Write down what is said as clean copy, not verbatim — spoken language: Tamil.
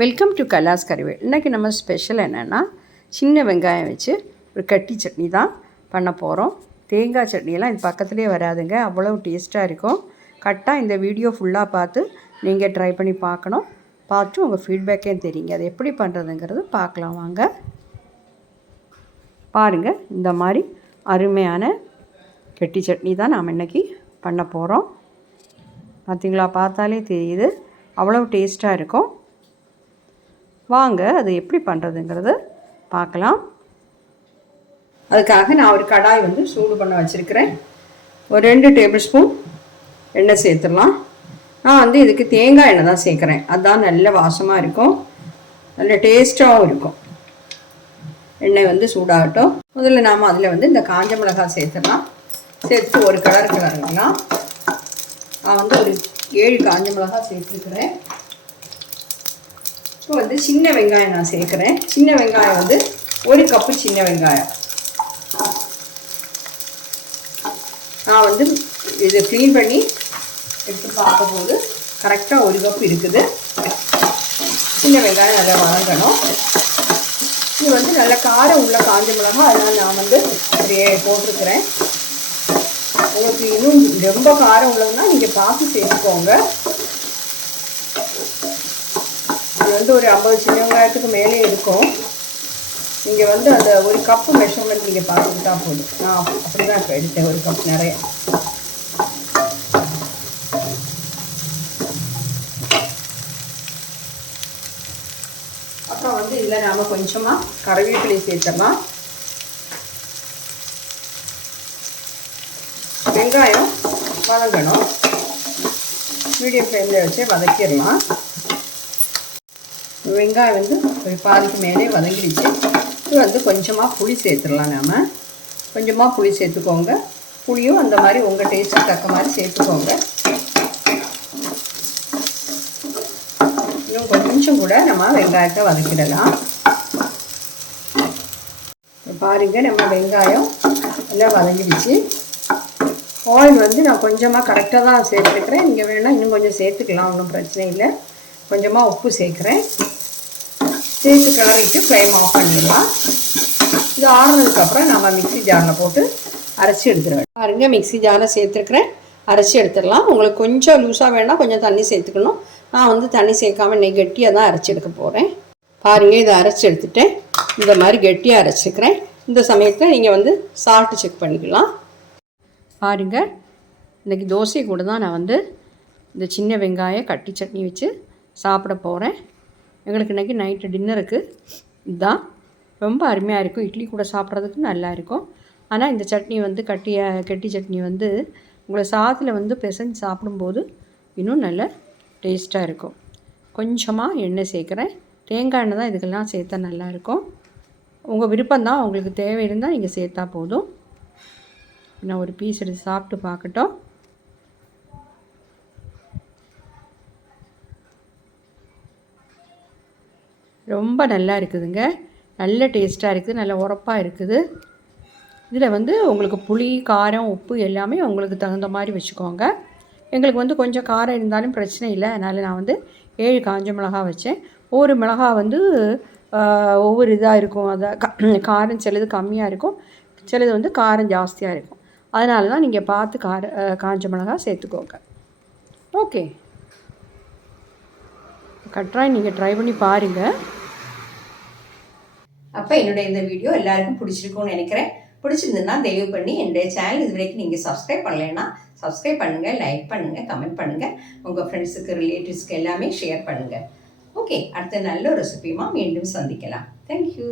Welcome to கலாஸ் கறிவேல். இன்றைக்கி நம்ம ஸ்பெஷல் என்னென்னா சின்ன வெங்காயம் வச்சு ஒரு கட்டி சட்னி தான் பண்ண போகிறோம். தேங்காய் சட்னியெல்லாம் இது பக்கத்துலேயே வராதுங்க, அவ்வளோ டேஸ்ட்டாக இருக்கும். கரெக்டாக இந்த வீடியோ ஃபுல்லாக பார்த்து நீங்கள் ட்ரை பண்ணி பார்க்கணும். பார்த்து உங்கள் ஃபீட்பேக்கே தெரியுங்க அது எப்படி பண்ணுறதுங்கிறது பார்க்கலாம் வாங்க. பாருங்கள், இந்த மாதிரி அருமையான கட்டி சட்னி தான் நாம் இன்றைக்கி பண்ண போகிறோம். பார்த்திங்களா, பார்த்தாலே தெரியுது அவ்வளோ டேஸ்ட்டாக இருக்கும். வாங்க அது எப்படி பண்ணுறதுங்கிறது பார்க்கலாம். அதுக்காக நான் ஒரு கடாய் சூடு பண்ண வச்சுருக்கிறேன். ஒரு 2 டேபிள் ஸ்பூன் எண்ணெய் சேர்த்துடலாம். நான் இதுக்கு தேங்காய் எண்ணெய் தான் சேர்க்குறேன், அதுதான் நல்ல வாசமாக இருக்கும், நல்ல டேஸ்ட்டாகவும் இருக்கும். எண்ணெய் சூடாகட்டும். முதல்ல நாம் அதில் இந்த காஞ்ச மிளகாய் சேர்த்துடலாம். சேர்த்துட்டு ஒரு கிளறலாம். நான் ஒரு 7 காஞ்ச மிளகாய் சேர்த்துருக்குறேன். இப்போ சின்ன வெங்காயம் நான் சேர்க்குறேன். சின்ன வெங்காயம் 1 கப்பு சின்ன வெங்காயம். நான் இதை க்ளீன் பண்ணி எடுத்து பார்க்கும்போது கரெக்டாக 1 கப்பு இருக்குது. சின்ன வெங்காயம் நல்லா வதங்கணும். இது நல்ல காரம் உள்ள காஞ்ச மிளகாய், அதனால் நான் அப்படியே போட்டிருக்கிறேன். உங்களுக்கு இன்னும் ரொம்ப காரம் உள்ளதுன்னா நீங்கள் பார்த்து சேர்த்துக்கோங்க. இது ஒரு 50 சின்ன வெங்காயத்துக்கு மேலே இருக்கும். நீங்கள் அந்த 1 கப்பு மெஷர்மெண்ட் நீங்கள் பார்த்துக்கிட்டா போதும். நான் அப்படி தான் இப்போ எடுத்தேன், 1 கப் நிறைய. அப்புறம் இதில் நாம் கொஞ்சமாக கறிவேப்பிலை சேர்த்துடலாம். வெங்காயம் வதங்கணும், மீடியம் ஃப்ளேமில் வச்சு வதக்கிடலாம். வெங்காயம் ஒரு பாதிக்கு மேலே வதங்கிடுச்சு. இது கொஞ்சமாக புளி சேர்த்துடலாம். நாம் கொஞ்சமாக புளி சேர்த்துக்கோங்க. புளியும் அந்த மாதிரி உங்கள் டேஸ்ட்டுக்கு தக்க மாதிரி சேர்த்துக்கோங்க. இன்னும் கொஞ்சம் கூட நம்ம வெங்காயத்தை வதக்கிடலாம். பாருங்கள், நம்ம வெங்காயம் எல்லாம் வதங்கிடுச்சு. ஆயில் நான் கொஞ்சமாக கரெக்டாக தான் சேர்த்துருக்குறேன். நீங்கள் வேணால் இன்னும் கொஞ்சம் சேர்த்துக்கலாம், ஒன்றும் பிரச்சனை இல்லை. கொஞ்சமாக உப்பு சேர்க்குறேன். சேர்த்து கிளறிட்டு ஃப்ளேம் ஆஃப் பண்ணிடலாம். இது ஆறுனதுக்கப்புறம் நம்ம மிக்ஸி ஜாரில் போட்டு அரைச்சி எடுத்துடுவேன். பாருங்க, மிக்ஸி ஜாரில் சேர்த்துருக்குறேன், அரைச்சி எடுத்துடலாம். உங்களுக்கு கொஞ்சம் லூஸாக வேணால் கொஞ்சம் தண்ணி சேர்த்துக்கணும். நான் தண்ணி சேர்க்காமல் இன்னைக்கு கெட்டியாக தான் அரைச்சி எடுக்க போகிறேன். பாருங்கள், இதை அரைச்சி எடுத்துட்டேன். இந்த மாதிரி கெட்டியாக அரைச்சிக்கிறேன். இந்த சமயத்தில் நீங்கள் சால்ட்டு செக் பண்ணிக்கலாம். பாருங்கள், இன்றைக்கி தோசை கூட தான் நான் இந்த சின்ன வெங்காய கட்டி சட்னி வச்சு சாப்பிட போகிறேன். எங்களுக்கு இன்றைக்கி நைட்டு டின்னருக்கு இதுதான் ரொம்ப அருமையாக இருக்கும். இட்லி கூட சாப்பிட்றதுக்கு நல்லா இருக்கும். ஆனால் இந்த சட்னி கட்டி சட்னி உங்களை சாதத்தில் பிசைஞ்சு சாப்பிடும்போது இன்னும் நல்ல டேஸ்ட்டாக இருக்கும். கொஞ்சமாக எண்ணெய் சேர்க்குறேன். தேங்காய் எண்ணெய் தான் இதுக்கெல்லாம் சேர்த்தா நல்லாயிருக்கும். உங்கள் விருப்பம்தான், உங்களுக்கு தேவை இருந்தால் நீங்கள் சேர்த்தா போதும். நான் ஒரு பீஸ் எடுத்து சாப்பிட்டு பார்க்கட்டும். ரொம்ப நல்லா இருக்குதுங்க, நல்ல டேஸ்ட்டாக இருக்குது, நல்ல உரப்பாக இருக்குது. இதில் உங்களுக்கு புளி, காரம், உப்பு எல்லாமே உங்களுக்கு தகுந்த மாதிரி வச்சுக்கோங்க. எங்களுக்கு கொஞ்சம் காரம் இருந்தாலும் பிரச்சனை இல்லை. அதனால் நான் 7 காஞ்ச மிளகா வச்சேன். ஒவ்வொரு மிளகா ஒவ்வொரு இதாக இருக்கும். அதை காரம் சிலது கம்மியாக இருக்கும், சிலது காரம் ஜாஸ்தியாக இருக்கும். அதனால தான் நீங்கள் பார்த்து காஞ்ச மிளகா சேர்த்துக்கோங்க. ஓகே, கட்டாயம் நீங்கள் ட்ரை பண்ணி பாருங்கள். அப்போ என்னுடைய இந்த வீடியோ எல்லாருக்கும் பிடிச்சிருக்கும்னு நினைக்கிறேன். பிடிச்சிருந்துன்னா தயவு பண்ணி என்னுடைய சேனல் இது வரைக்கும் நீங்கள் சப்ஸ்கிரைப் பண்ணலைன்னா சப்ஸ்கிரைப் பண்ணுங்கள், லைக் பண்ணுங்கள், கமெண்ட் பண்ணுங்கள், உங்கள் ஃப்ரெண்ட்ஸுக்கு, ரிலேட்டிவ்ஸ்க்கு எல்லாமே ஷேர் பண்ணுங்கள். ஓகே, அடுத்த நல்ல ஒரு ரெசிபியுமா மீண்டும் சந்திக்கலாம். தேங்க்யூ.